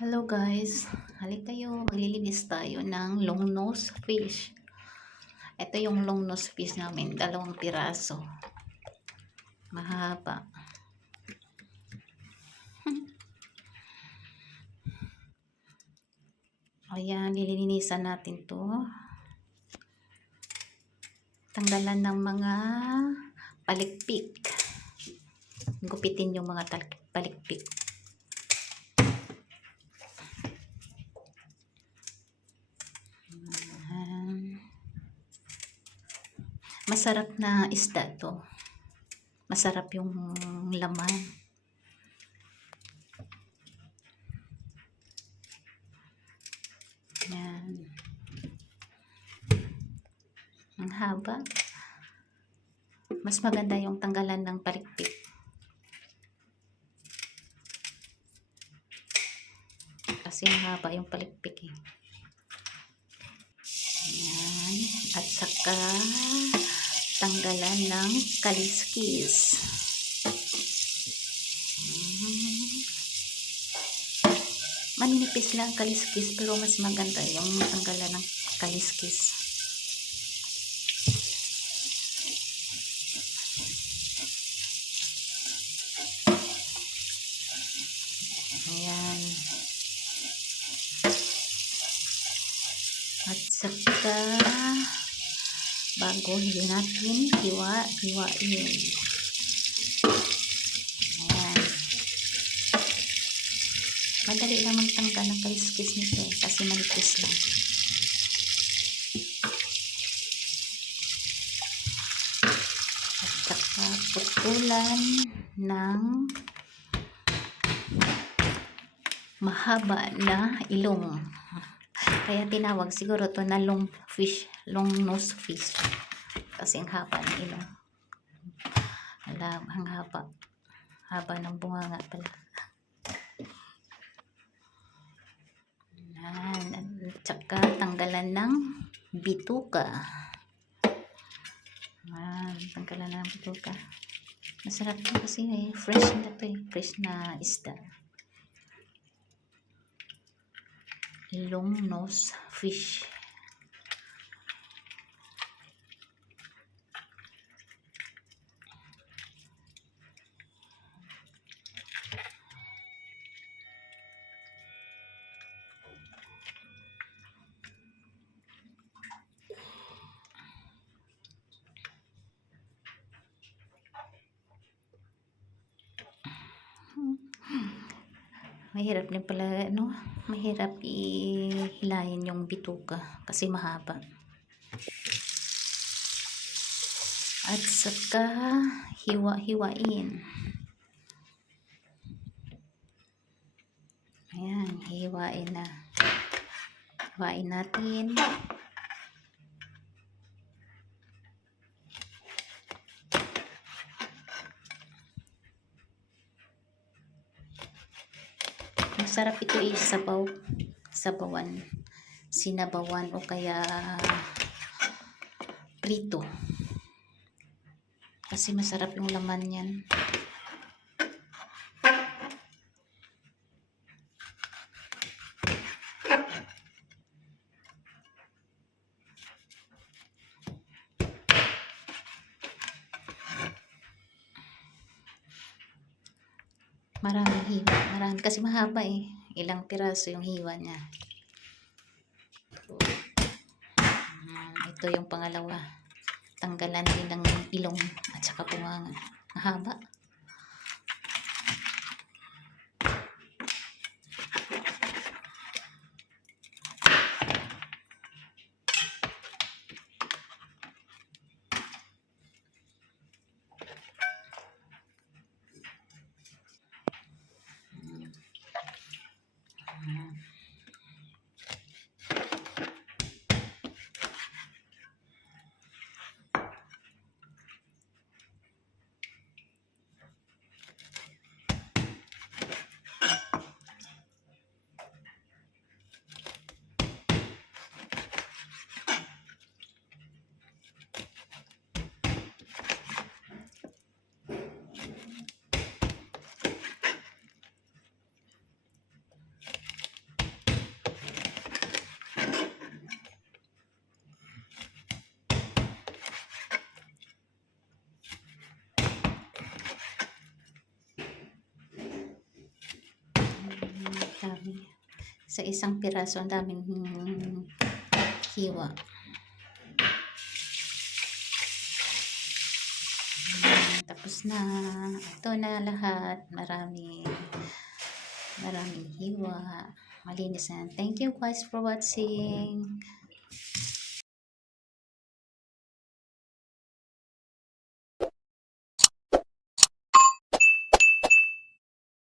Hello guys, halik kayo, maglilinis tayo ng long nose fish. Ito yung long nose fish namin, 2 piraso. Mahaba. Ayan, lilinisan natin to. Tanggalan ng mga palikpik. Gupitin yung mga palikpik. Masarap na isda to. Masarap yung laman. Yan. Ang haba. Mas maganda yung tanggalan ng palikpik. Kasi mahaba yung palikpik eh. Ayan. At saka tanggalan ng kaliskis. Maninipis lang kaliskis pero mas maganda yung tanggalan ng kaliskis. Ayan. At saka bago hindi natin hiwain. Ayan. Madali lang magtanggal ng kaliskis nito kasi manipis lang. At saka putulan ng mahaba na ilong. Kaya tinawag siguro to na long nose fish. Kasi ang haba ng ilong. Ang haba. Haba ng bunganga pala. At saka tanggalan ng bituka. Tanggalan ng bituka. Masarap to kasi fresh na to fresh na isda. Long nose fish. Mahirap din pala, mahirap ihilayin yung bituka kasi mahaba. At saka hiwa-hiwain. Ayan, hiwain na. Hiwain natin. Masarap ito sabawan, sinabawan o kaya prito. Kasi masarap yung laman yan. Maraming hiwa. Marami kasi mahaba eh. Ilang piraso yung hiwa niya. Ito yung pangalawa. Tanggalan din ng ilong at saka bunganga. Mahaba. Sa isang piraso, ang daming hiwa. Tapos na. Ito na lahat. Maraming hiwa. Malinis na. Thank you guys for watching.